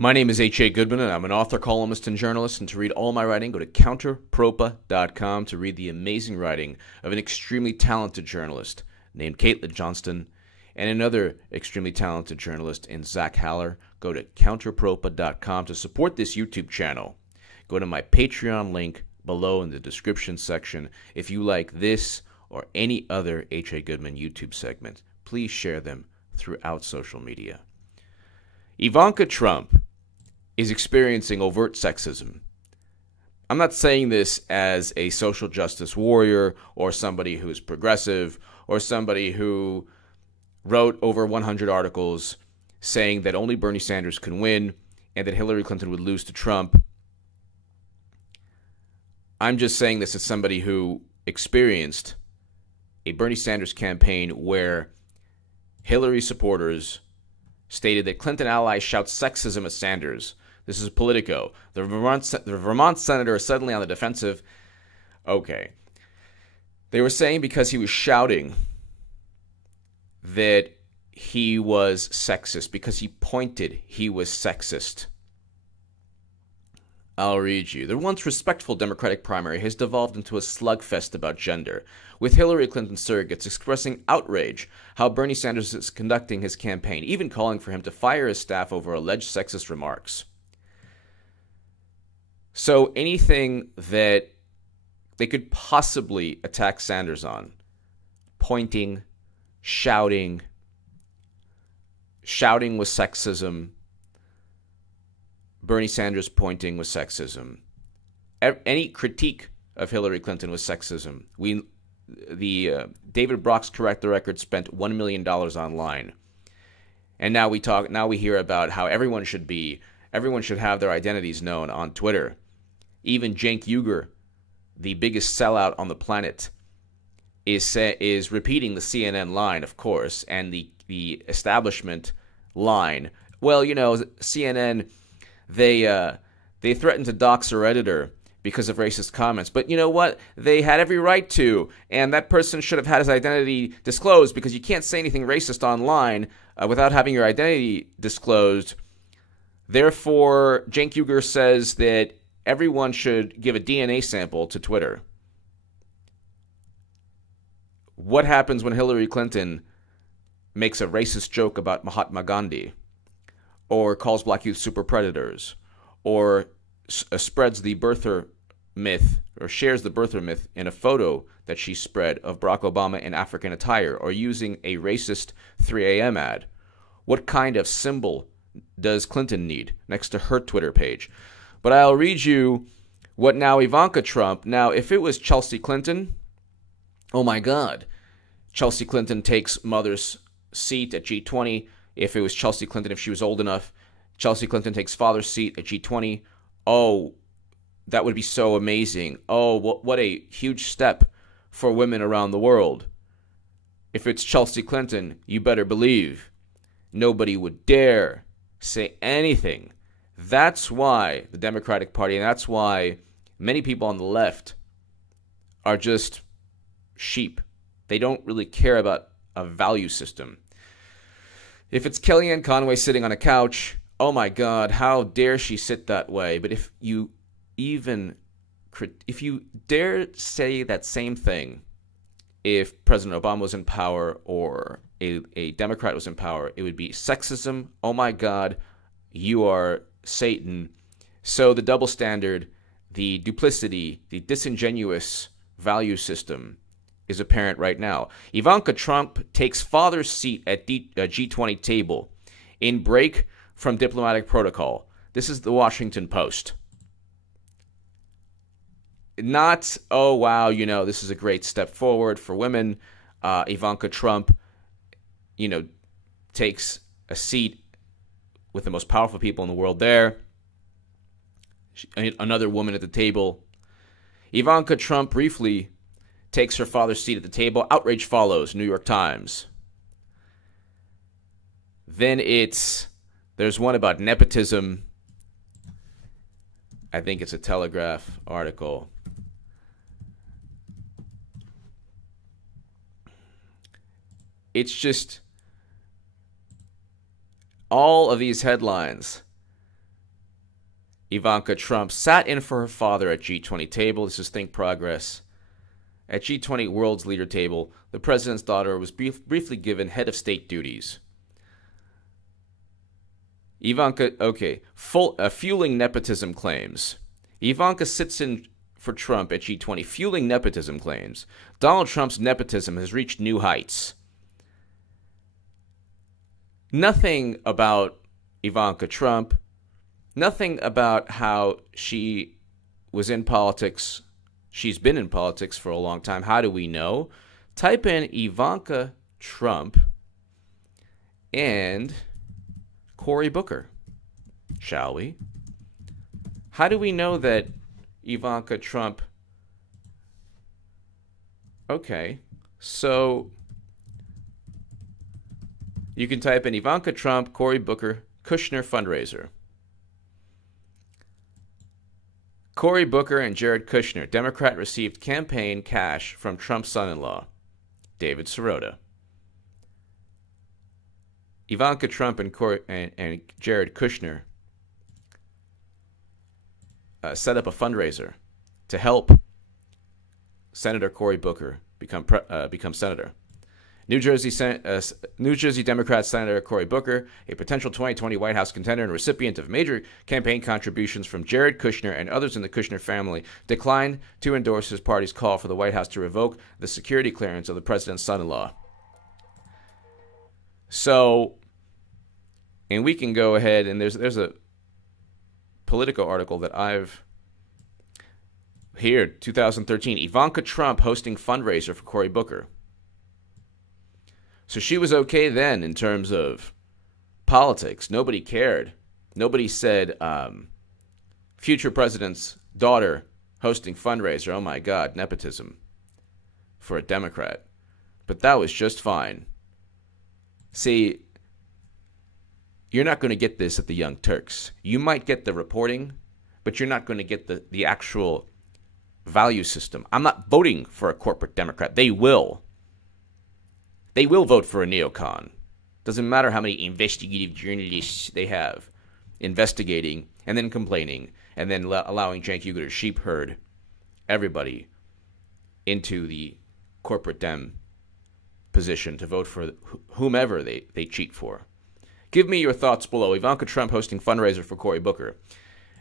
My name is H.A. Goodman, and I'm an author, columnist, and journalist. And to read all my writing, go to counterpropa.com to read the amazing writing of an extremely talented journalist named Caitlin Johnston and another extremely talented journalist in Zach Haller. Go to counterpropa.com to support this YouTube channel. Go to my Patreon link below in the description section. If you like this or any other H.A. Goodman YouTube segment, please share them throughout social media. Ivanka Trump is experiencing overt sexism. I'm not saying this as a social justice warrior or somebody who is progressive or somebody who wrote over 100 articles saying that only Bernie Sanders can win and that Hillary Clinton would lose to Trump. I'm just saying this as somebody who experienced a Bernie Sanders campaign where Hillary supporters stated that Clinton allies shout sexism at Sanders. This is Politico. The Vermont senator is suddenly on the defensive. Okay. They were saying because he was shouting that he was sexist, because he pointed he was sexist. I'll read you. The once respectful Democratic primary has devolved into a slugfest about gender, with Hillary Clinton surrogates expressing outrage how Bernie Sanders is conducting his campaign, even calling for him to fire his staff over alleged sexist remarks. So anything that they could possibly attack Sanders on, pointing, shouting was sexism, Bernie Sanders pointing was sexism. Any critique of Hillary Clinton was sexism. David Brock's Correct the Record spent $1 million online. And now we hear about how everyone should have their identities known on Twitter. Even Cenk Uygur, the biggest sellout on the planet, is repeating the CNN line, of course, and the establishment line. Well, CNN, they threatened to dox their editor because of racist comments. But you know what? They had every right to, and that person should have had his identity disclosed, because you can't say anything racist online without having your identity disclosed. Therefore, Cenk Uygur says that everyone should give a DNA sample to Twitter. What happens when Hillary Clinton makes a racist joke about Mahatma Gandhi, or calls black youth super predators, or spreads the birther myth, or shares the birther myth in a photo that she spread of Barack Obama in African attire, or using a racist 3 a.m. ad? What kind of symbol does Clinton need next to her Twitter page? But I'll read you what now Ivanka Trump. Now, if it was Chelsea Clinton, oh my God. Chelsea Clinton takes mother's seat at G20. If it was Chelsea Clinton, if she was old enough, Chelsea Clinton takes father's seat at G20. Oh, that would be so amazing. Oh, what a huge step for women around the world. If it's Chelsea Clinton, you better believe nobody would dare say anything. That's why the Democratic Party, and that's why many people on the left are just sheep. They don't really care about a value system. If it's Kellyanne Conway sitting on a couch, oh my God, how dare she sit that way? But if you dare say that same thing, if President Obama was in power or a Democrat was in power, it would be sexism. Oh my God, you are Satan. So the double standard, the duplicity, the disingenuous value system is apparent right now. Ivanka Trump takes father's seat at G20 table in break from diplomatic protocol. This is the Washington Post. Not, oh wow, this is a great step forward for women. Ivanka Trump, takes a seat with the most powerful people in the world there. Another woman at the table. Ivanka Trump briefly takes her father's seat at the table. Outrage follows, New York Times. Then there's one about nepotism. I think it's a Telegraph article. It's just all of these headlines Ivanka Trump sat in for her father at G20 table. This is Think Progress. At G20 World's Leader table, the president's daughter was briefly given head of state duties. Ivanka, fueling nepotism claims. Ivanka sits in for Trump at G20, fueling nepotism claims. Donald Trump's nepotism has reached new heights. Nothing about Ivanka Trump, nothing about how she was in politics. She's been in politics for a long time. How do we know? Type in Ivanka Trump and Cory Booker, shall we? How do we know that Ivanka Trump... Okay, so you can type in Ivanka Trump, Cory Booker, Kushner fundraiser. Cory Booker and Jared Kushner, Democrat, received campaign cash from Trump's son-in-law, David Sirota. Ivanka Trump and Jared Kushner set up a fundraiser to help Senator Cory Booker become senator. New Jersey Democrat Senator Cory Booker, a potential 2020 White House contender and recipient of major campaign contributions from Jared Kushner and others in the Kushner family, declined to endorse his party's call for the White House to revoke the security clearance of the president's son-in-law. So, and we can go ahead, and there's a Politico article that I've here, 2013, Ivanka Trump hosting fundraiser for Cory Booker. So she was okay then in terms of politics. Nobody cared. Nobody said future president's daughter hosting fundraiser. Oh my God, nepotism for a Democrat. But that was just fine. See, you're not going to get this at the Young Turks. You might get the reporting, but you're not going to get the actual value system. I'm not voting for a corporate Democrat. They will. They will vote for a neocon. Doesn't matter how many investigative journalists they have investigating and then complaining and then allowing Cenk Uygur to sheep herd everybody into the corporate Dem position to vote for whomever they cheat for. Give me your thoughts below. Ivanka Trump hosting fundraiser for Cory Booker.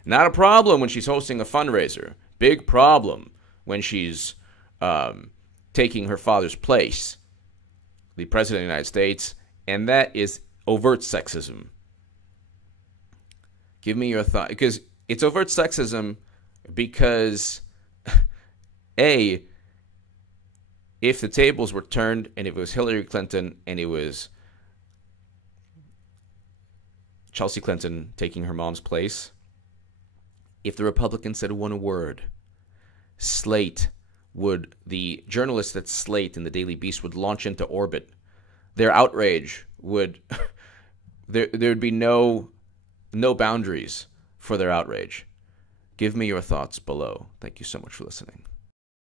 Not a problem when she's hosting a fundraiser. Big problem when she's taking her father's place, the President of the United States, and that is overt sexism. Give me your thought, because it's overt sexism because, A, if the tables were turned and it was Hillary Clinton and it was Chelsea Clinton taking her mom's place, if the Republicans said one word, the journalists at Slate and the Daily Beast would launch into orbit. Their outrage would, there'd be no boundaries for their outrage. Give me your thoughts below. Thank you so much for listening.